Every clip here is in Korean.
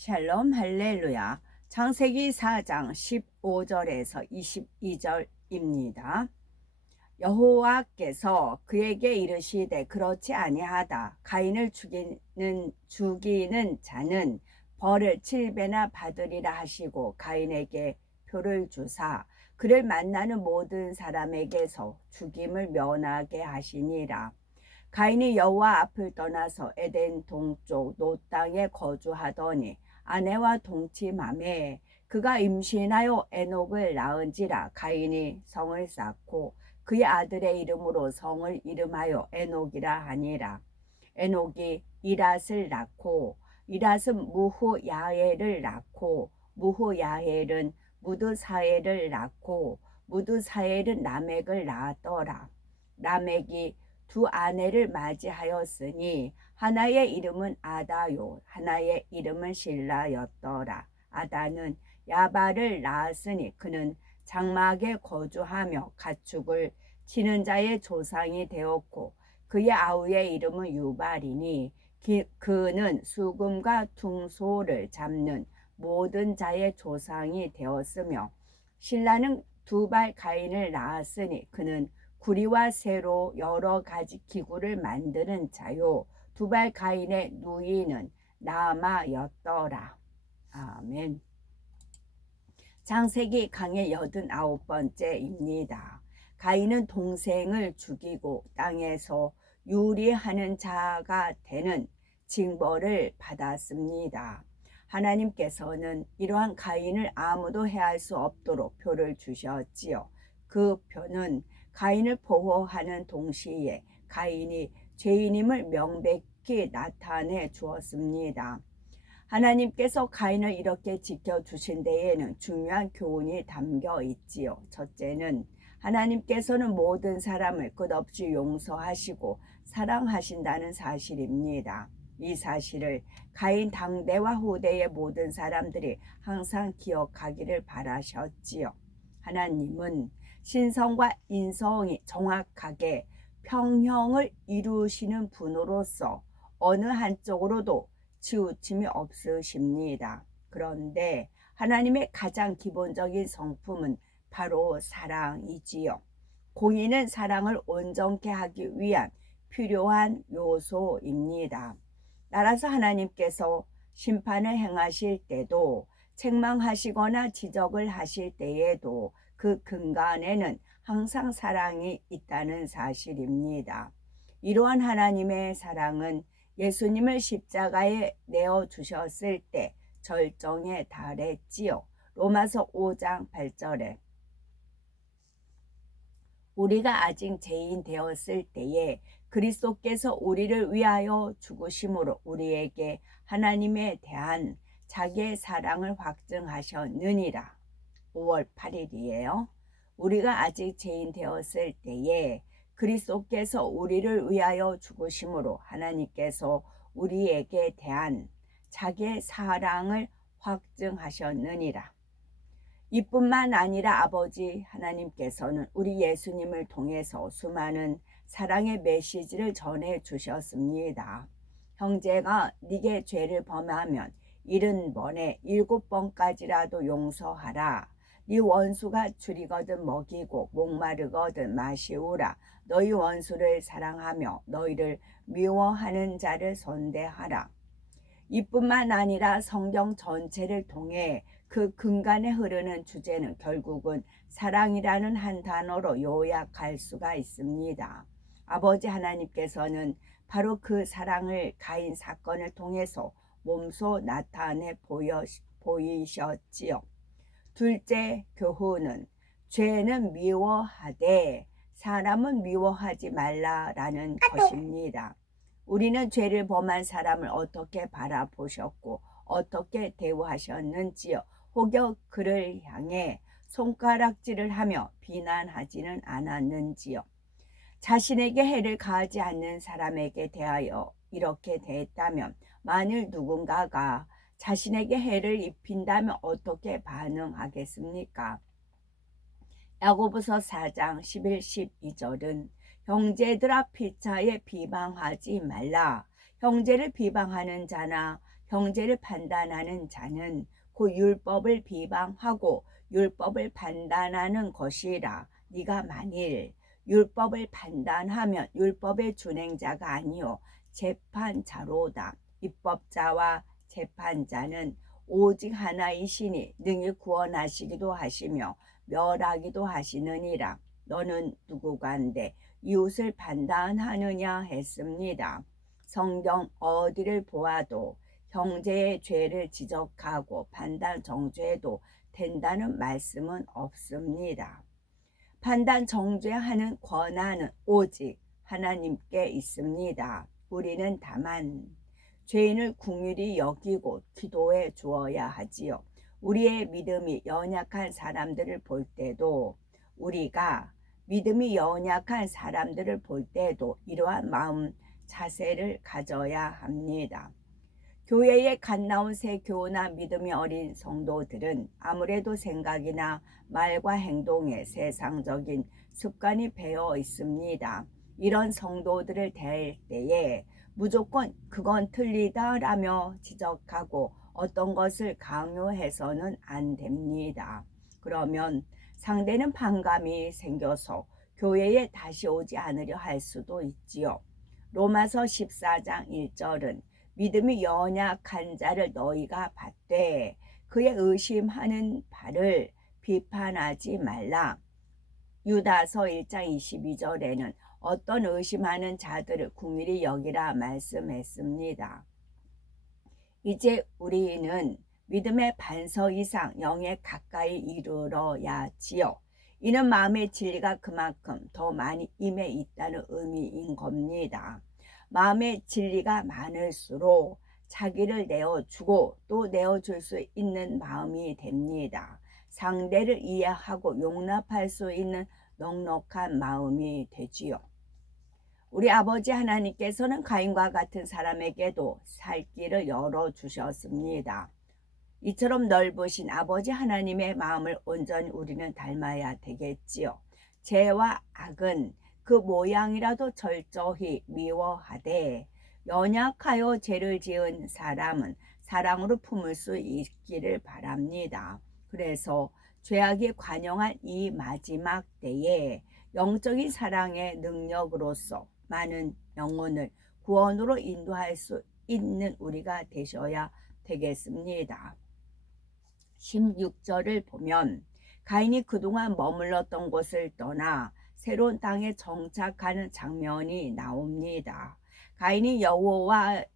샬롬 할렐루야. 창세기 4장 15절에서 22절입니다. 여호와께서 그에게 이르시되 그렇지 아니하다. 가인을 죽이는 자는 벌을 7배나 받으리라 하시고 가인에게 표를 주사 그를 만나는 모든 사람에게서 죽임을 면하게 하시니라. 가인이 여호와 앞을 떠나서 에덴 동쪽 노 땅에 거주하더니 아내와 동침하매 그가 임신하여 에녹을 낳은지라. 가인이 성을 쌓고 그의 아들의 이름으로 성을 이름하여 에녹이라 하니라. 에녹이 이랏을 낳고 이랏은 무후야엘을 낳고 무후야엘은 무드사엘을 낳고 무드사엘은 라멕을 낳았더라. 라멕이 두 아내를 맞이하였으니 하나의 이름은 아다요 하나의 이름은 실라였더라. 아다는 야발을 낳았으니 그는 장막에 거주하며 가축을 치는 자의 조상이 되었고 그의 아우의 이름은 유발이니 그는 수금과 퉁소를 잡는 모든 자의 조상이 되었으며 실라는 두발 가인을 낳았으니 그는 구리와 쇠로 여러 가지 기구를 만드는 자요 두발 가인의 누이는 나아마였더라. 아멘. 창세기 강의 89번째입니다. 가인은 동생을 죽이고 땅에서 유리하는 자가 되는 징벌을 받았습니다. 하나님께서는 이러한 가인을 아무도 해할 수 없도록 표를 주셨지요. 그 표는 가인을 보호하는 동시에 가인이 죄인임을 명백히 나타내 주었습니다. 하나님께서 가인을 이렇게 지켜주신 데에는 중요한 교훈이 담겨 있지요. 첫째는 하나님께서는 모든 사람을 끝없이 용서하시고 사랑하신다는 사실입니다. 이 사실을 가인 당대와 후대의 모든 사람들이 항상 기억하기를 바라셨지요. 하나님은 신성과 인성이 정확하게 평형을 이루시는 분으로서 어느 한쪽으로도 치우침이 없으십니다. 그런데 하나님의 가장 기본적인 성품은 바로 사랑이지요. 공의는 사랑을 온전케 하기 위한 필요한 요소입니다. 따라서 하나님께서 심판을 행하실 때도 책망하시거나 지적을 하실 때에도 그 근간에는 항상 사랑이 있다는 사실입니다. 이러한 하나님의 사랑은 예수님을 십자가에 내어주셨을 때 절정에 달했지요. 로마서 5장 8절에 우리가 아직 죄인 되었을 때에 그리스도께서 우리를 위하여 죽으심으로 우리에게 하나님에 대한 자기의 사랑을 확증하셨느니라. 5월 8일이에요. 우리가 아직 죄인 되었을 때에 그리스도께서 우리를 위하여 죽으심으로 하나님께서 우리에게 대한 자기의 사랑을 확증하셨느니라. 이뿐만 아니라 아버지 하나님께서는 우리 예수님을 통해서 수많은 사랑의 메시지를 전해 주셨습니다. 형제가 네게 죄를 범하면 70번에 7번까지라도 용서하라. 네 원수가 줄이거든 먹이고 목마르거든 마시우라. 너희 원수를 사랑하며 너희를 미워하는 자를 선대하라. 이뿐만 아니라 성경 전체를 통해 그 근간에 흐르는 주제는 결국은 사랑이라는 한 단어로 요약할 수가 있습니다. 아버지 하나님께서는 바로 그 사랑을 가인 사건을 통해서 몸소 나타내 보이셨지요. 둘째 교훈은 죄는 미워하되 사람은 미워하지 말라라는 것입니다. 우리는 죄를 범한 사람을 어떻게 바라보셨고 어떻게 대우하셨는지요. 혹여 그를 향해 손가락질을 하며 비난하지는 않았는지요. 자신에게 해를 가하지 않는 사람에게 대하여 이렇게 대했다면 만일 누군가가 자신에게 해를 입힌다면 어떻게 반응하겠습니까? 야고보서 4장 11, 12절은 형제들아 피차에 비방하지 말라. 형제를 비방하는 자나 형제를 판단하는 자는 그 율법을 비방하고 율법을 판단하는 것이라. 네가 만일 율법을 판단하면 율법의 준행자가 아니요 재판자로다. 입법자와 재판자는 오직 하나이시니 능히 구원하시기도 하시며 멸하기도 하시느니라. 너는 누구간데 이웃을 판단하느냐 했습니다. 성경 어디를 보아도 형제의 죄를 지적하고 판단 정죄해도 된다는 말씀은 없습니다. 판단 정죄하는 권한은 오직 하나님께 있습니다. 우리는 다만 죄인을 긍휼히 여기고 기도해 주어야 하지요. 우리의 믿음이 연약한 사람들을 볼 때도 우리가 믿음이 연약한 사람들을 볼 때도 이러한 마음 자세를 가져야 합니다. 교회에 갓 나온 새 교우나 믿음이 어린 성도들은 아무래도 생각이나 말과 행동에 세상적인 습관이 배어 있습니다. 이런 성도들을 대할 때에 무조건 그건 틀리다라며 지적하고 어떤 것을 강요해서는 안 됩니다. 그러면 상대는 반감이 생겨서 교회에 다시 오지 않으려 할 수도 있지요. 로마서 14장 1절은 믿음이 연약한 자를 너희가 받되 그의 의심하는 바를 비판하지 말라. 유다서 1장 22절에는 어떤 의심하는 자들을 긍휼히 여기라 말씀했습니다. 이제 우리는 믿음의 반석 이상 영에 가까이 이르러야지요. 이는 마음의 진리가 그만큼 더 많이 임해 있다는 의미인 겁니다. 마음의 진리가 많을수록 자기를 내어주고 또 내어줄 수 있는 마음이 됩니다. 상대를 이해하고 용납할 수 있는 넉넉한 마음이 되지요. 우리 아버지 하나님께서는 가인과 같은 사람에게도 살 길을 열어주셨습니다. 이처럼 넓으신 아버지 하나님의 마음을 온전히 우리는 닮아야 되겠지요. 죄와 악은 그 모양이라도 철저히 미워하되 연약하여 죄를 지은 사람은 사랑으로 품을 수 있기를 바랍니다. 그래서 죄악이 관영한 이 마지막 때에 영적인 사랑의 능력으로서 많은 영혼을 구원으로 인도할 수 있는 우리가 되셔야 되겠습니다. 16절을 보면 가인이 그동안 머물렀던 곳을 떠나 새로운 땅에 정착하는 장면이 나옵니다. 가인이 여호와의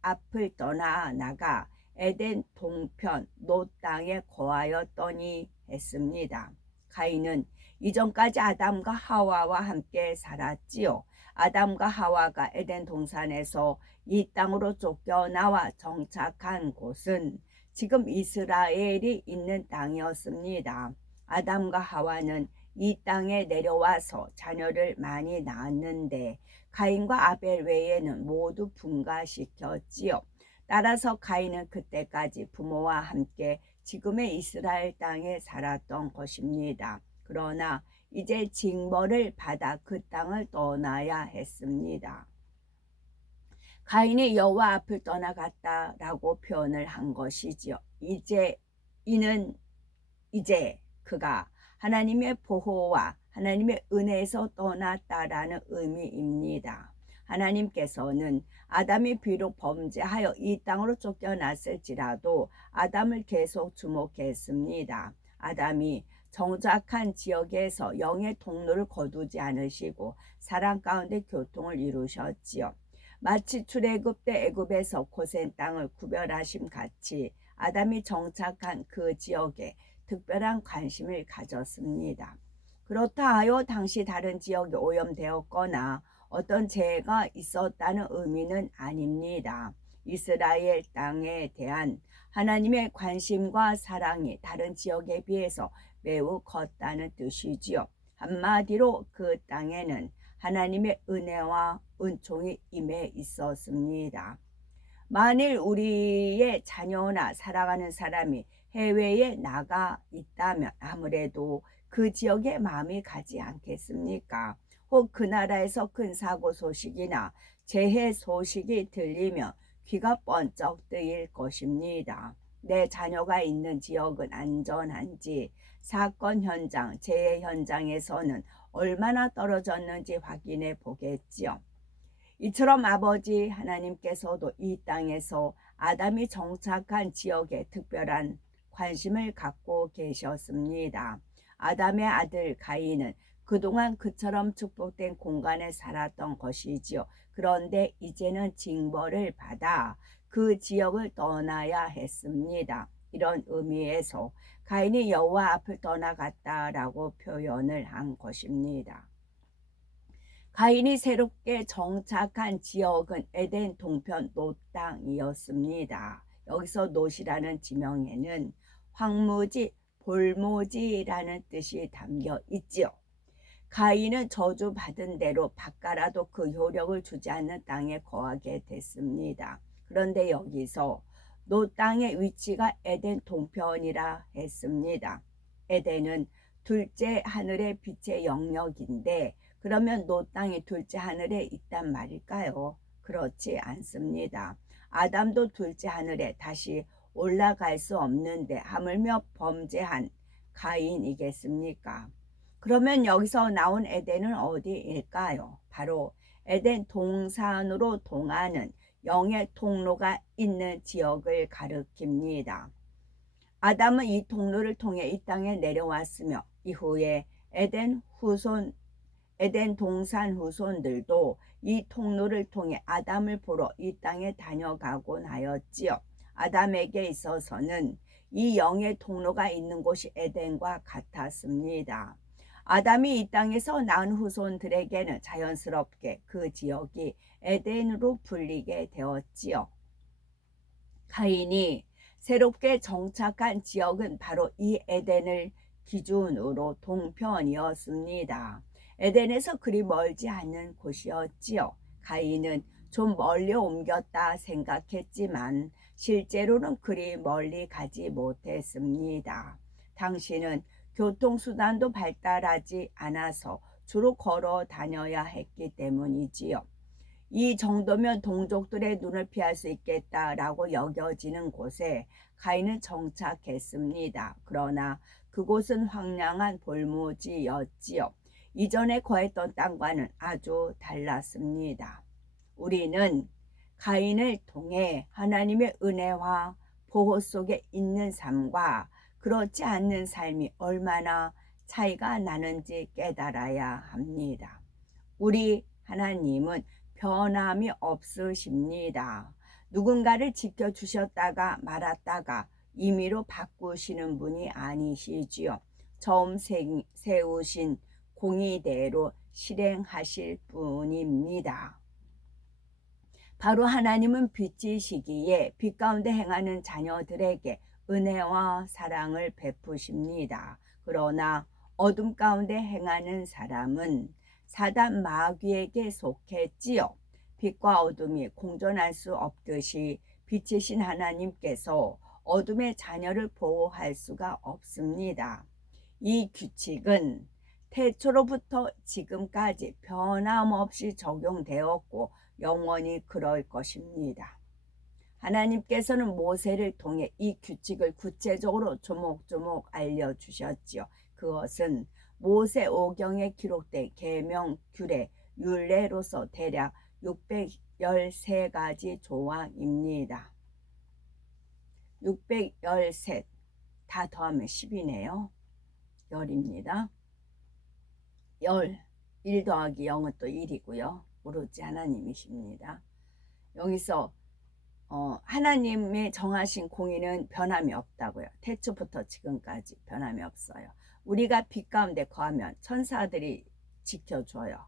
앞을 떠나 나가 에덴 동편 놋 땅에 거하였더니 했습니다. 가인은 이전까지 아담과 하와와 함께 살았지요. 아담과 하와가 에덴 동산에서 이 땅으로 쫓겨나와 정착한 곳은 지금 이스라엘이 있는 땅이었습니다. 아담과 하와는 이 땅에 내려와서 자녀를 많이 낳았는데 가인과 아벨 외에는 모두 분가시켰지요. 따라서 가인은 그때까지 부모와 함께 지금의 이스라엘 땅에 살았던 것입니다. 그러나 이제 징벌을 받아 그 땅을 떠나야 했습니다. 가인이 여호와 앞을 떠나갔다라고 표현을 한 것이지요. 이제 그가 하나님의 보호와 하나님의 은혜에서 떠났다라는 의미입니다. 하나님께서는 아담이 비록 범죄하여 이 땅으로 쫓겨났을지라도 아담을 계속 주목했습니다. 아담이 정착한 지역에서 영의 통로를 거두지 않으시고 사랑 가운데 교통을 이루셨지요. 마치 출애굽 때 애굽에서 고센 땅을 구별하심 같이 아담이 정착한 그 지역에 특별한 관심을 가졌습니다. 그렇다 하여 당시 다른 지역이 오염되었거나 어떤 재해가 있었다는 의미는 아닙니다. 이스라엘 땅에 대한 하나님의 관심과 사랑이 다른 지역에 비해서 매우 컸다는 뜻이지요. 한마디로 그 땅에는 하나님의 은혜와 은총이 임해 있었습니다. 만일 우리의 자녀나 사랑하는 사람이 해외에 나가 있다면 아무래도 그 지역에 마음이 가지 않겠습니까? 혹 그 나라에서 큰 사고 소식이나 재해 소식이 들리면 귀가 번쩍 뜨일 것입니다. 내 자녀가 있는 지역은 안전한지, 사건 현장, 재해 현장에서는 얼마나 떨어졌는지 확인해 보겠지요. 이처럼 아버지 하나님께서도 이 땅에서 아담이 정착한 지역에 특별한 관심을 갖고 계셨습니다. 아담의 아들 가인은 그동안 그처럼 축복된 공간에 살았던 것이지요. 그런데 이제는 징벌을 받아 그 지역을 떠나야 했습니다. 이런 의미에서 가인이 여호와 앞을 떠나갔다라고 표현을 한 것입니다. 가인이 새롭게 정착한 지역은 에덴 동편 롯 땅이었습니다. 여기서 롯이라는 지명에는 황무지, 볼모지라는 뜻이 담겨 있지요. 가인은 저주받은 대로 바꿔라도 그 효력을 주지 않는 땅에 거하게 됐습니다. 그런데 여기서 롯 땅의 위치가 에덴 동편이라 했습니다. 에덴은 둘째 하늘의 빛의 영역인데 그러면 롯 땅이 둘째 하늘에 있단 말일까요? 그렇지 않습니다. 아담도 둘째 하늘에 다시 올라갈 수 없는데 하물며 범죄한 가인이겠습니까? 그러면 여기서 나온 에덴은 어디일까요? 바로 에덴 동산으로 통하는 영의 통로가 있는 지역을 가리킵니다. 아담은 이 통로를 통해 이 땅에 내려왔으며 이후에 에덴 동산 후손들도 이 통로를 통해 아담을 보러 이 땅에 다녀가곤 하였지요. 아담에게 있어서는 이 영의 통로가 있는 곳이 에덴과 같았습니다. 아담이 이 땅에서 낳은 후손들에게는 자연스럽게 그 지역이 에덴으로 불리게 되었지요. 가인이 새롭게 정착한 지역은 바로 이 에덴을 기준으로 동편이었습니다. 에덴에서 그리 멀지 않는 곳이었지요. 가인은 좀 멀리 옮겼다 생각했지만 실제로는 그리 멀리 가지 못했습니다. 당시는 교통수단도 발달하지 않아서 주로 걸어 다녀야 했기 때문이지요. 이 정도면 동족들의 눈을 피할 수 있겠다라고 여겨지는 곳에 가인은 정착했습니다. 그러나 그곳은 황량한 볼모지였지요. 이전에 거했던 땅과는 아주 달랐습니다. 우리는 가인을 통해 하나님의 은혜와 보호 속에 있는 삶과 그렇지 않는 삶이 얼마나 차이가 나는지 깨달아야 합니다. 우리 하나님은 변함이 없으십니다. 누군가를 지켜주셨다가 말았다가 임의로 바꾸시는 분이 아니시지요. 처음 세우신 공의대로 실행하실 분입니다. 바로 하나님은 빛이시기에 빛 가운데 행하는 자녀들에게 은혜와 사랑을 베푸십니다. 그러나 어둠 가운데 행하는 사람은 사단 마귀에게 속했지요. 빛과 어둠이 공존할 수 없듯이 빛이신 하나님께서 어둠의 자녀를 보호할 수가 없습니다. 이 규칙은 태초로부터 지금까지 변함없이 적용되었고 영원히 그럴 것입니다. 하나님께서는 모세를 통해 이 규칙을 구체적으로 조목조목 알려주셨지요. 그것은 모세오경에 기록된 계명, 규례, 율례로서 대략 613가지 조항입니다. 613, 다 더하면 10이네요. 열입니다. 1 더하기 0은 또 1이고요. 오로지 하나님이십니다. 여기서 하나님의 정하신 공의는 변함이 없다고요. 태초부터 지금까지 변함이 없어요. 우리가 빛 가운데 거하면 천사들이 지켜줘요.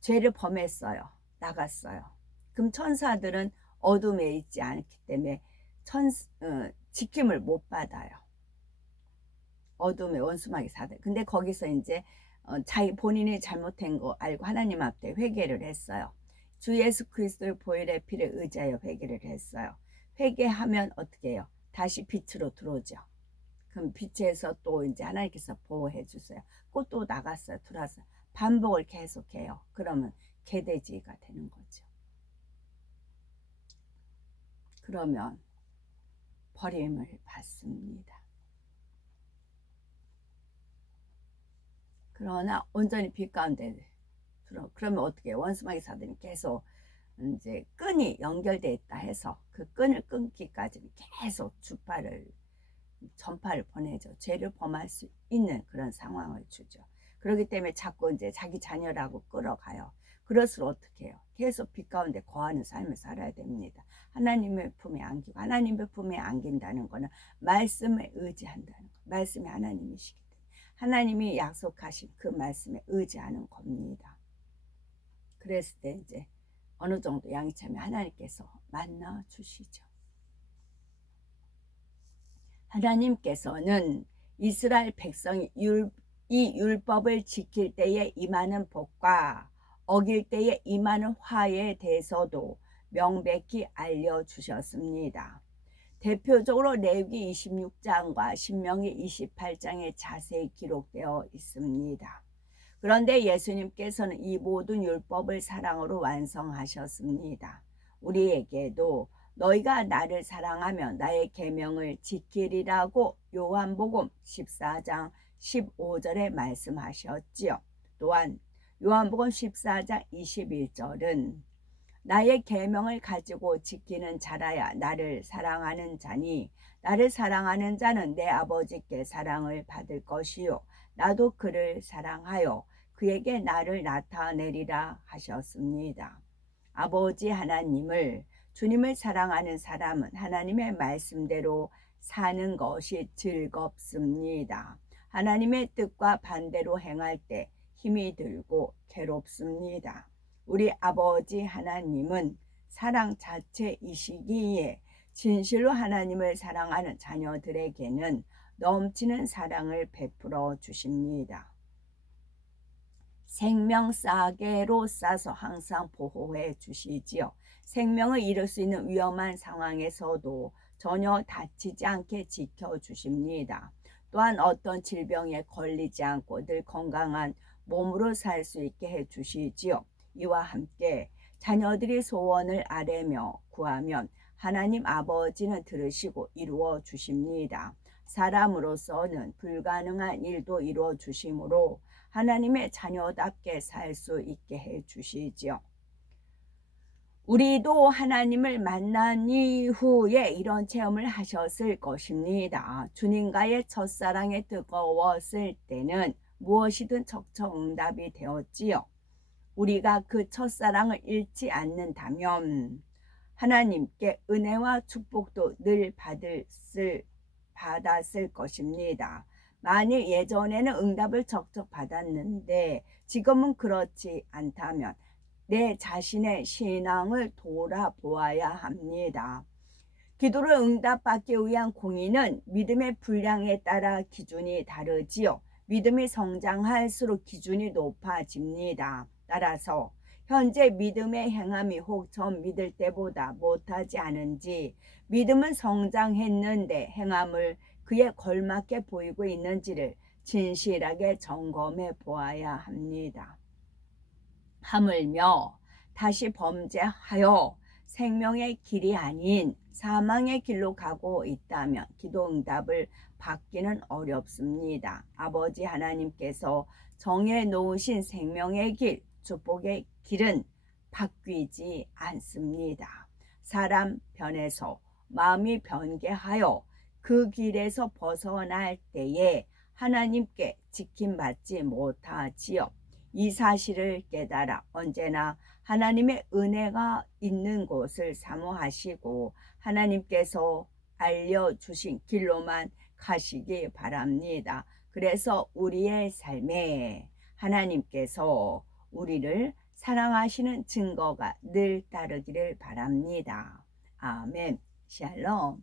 죄를 범했어요. 나갔어요. 그럼 천사들은 어둠에 있지 않기 때문에 지킴을 못 받아요. 어둠의 원수마귀 사들. 근데 거기서 이제 자기 본인이 잘못한 거 알고 하나님 앞에 회개를 했어요. 주 예수 그리스도의 보혈의 피를 의지하여 회개를 했어요. 회개하면 어떻게 해요? 다시 빛으로 들어오죠. 그럼 빛에서 또 이제 하나님께서 보호해 주세요. 또 나갔어요. 들어왔어요. 반복을 계속해요. 그러면 개돼지가 되는 거죠. 그러면 버림을 받습니다. 그러나 온전히 빛 가운데 그러면 어떻게 원수마귀사들이 계속 이제 끈이 연결되어 있다 해서 그 끈을 끊기까지는 계속 전파를 보내죠. 죄를 범할 수 있는 그런 상황을 주죠. 그렇기 때문에 자꾸 이제 자기 자녀라고 끌어가요. 그럴수록 어떻게 해요? 계속 빛 가운데 거하는 삶을 살아야 됩니다. 하나님의 품에 안기고, 하나님의 품에 안긴다는 것은 말씀에 의지한다는 것. 말씀이 하나님이시기 때문에 하나님이 약속하신 그 말씀에 의지하는 겁니다. 그랬을 때 이제 어느 정도 양이 차면 하나님께서 만나 주시죠. 하나님께서는 이스라엘 백성이 이 율법을 지킬 때에 임하는 복과 어길 때에 임하는 화에 대해서도 명백히 알려주셨습니다. 대표적으로 레위기 26장과 신명기 28장에 자세히 기록되어 있습니다. 그런데 예수님께서는 이 모든 율법을 사랑으로 완성하셨습니다. 우리에게도 너희가 나를 사랑하면 나의 계명을 지키리라고 요한복음 14장 15절에 말씀하셨지요. 또한 요한복음 14장 21절은 나의 계명을 가지고 지키는 자라야 나를 사랑하는 자니 나를 사랑하는 자는 내 아버지께 사랑을 받을 것이요 나도 그를 사랑하여 그에게 나를 나타내리라 하셨습니다. 아버지 하나님을 주님을 사랑하는 사람은 하나님의 말씀대로 사는 것이 즐겁습니다. 하나님의 뜻과 반대로 행할 때 힘이 들고 괴롭습니다. 우리 아버지 하나님은 사랑 자체이시기에 진실로 하나님을 사랑하는 자녀들에게는 넘치는 사랑을 베풀어 주십니다. 생명 싸개로 싸서 항상 보호해 주시지요. 생명을 잃을 수 있는 위험한 상황에서도 전혀 다치지 않게 지켜주십니다. 또한 어떤 질병에 걸리지 않고 늘 건강한 몸으로 살 수 있게 해주시지요. 이와 함께 자녀들이 소원을 아뢰며 구하면 하나님 아버지는 들으시고 이루어 주십니다. 사람으로서는 불가능한 일도 이루어 주심으로 하나님의 자녀답게 살 수 있게 해 주시지요. 우리도 하나님을 만난 이후에 이런 체험을 하셨을 것입니다. 주님과의 첫사랑에 뜨거웠을 때는 무엇이든 척척응답이 되었지요. 우리가 그 첫사랑을 잃지 않는다면 하나님께 은혜와 축복도 늘 받았을 것입니다. 만일 예전에는 응답을 척척 받았는데 지금은 그렇지 않다면 내 자신의 신앙을 돌아보아야 합니다. 기도를 응답받기 위한 공의는 믿음의 분량에 따라 기준이 다르지요. 믿음이 성장할수록 기준이 높아집니다. 따라서 현재 믿음의 행함이 혹 전 믿을 때보다 못하지 않은지, 믿음은 성장했는데 행함을 그에 걸맞게 보이고 있는지를 진실하게 점검해 보아야 합니다. 하물며 다시 범죄하여 생명의 길이 아닌 사망의 길로 가고 있다면 기도 응답을 받기는 어렵습니다. 아버지 하나님께서 정해 놓으신 생명의 길, 축복의 길은 바뀌지 않습니다. 사람 편에서 마음이 변개하여 그 길에서 벗어날 때에 하나님께 지킴받지 못하지요. 이 사실을 깨달아 언제나 하나님의 은혜가 있는 곳을 사모하시고 하나님께서 알려주신 길로만 가시기 바랍니다. 그래서 우리의 삶에 하나님께서 우리를 사랑하시는 증거가 늘 따르기를 바랍니다. 아멘. 샬롬.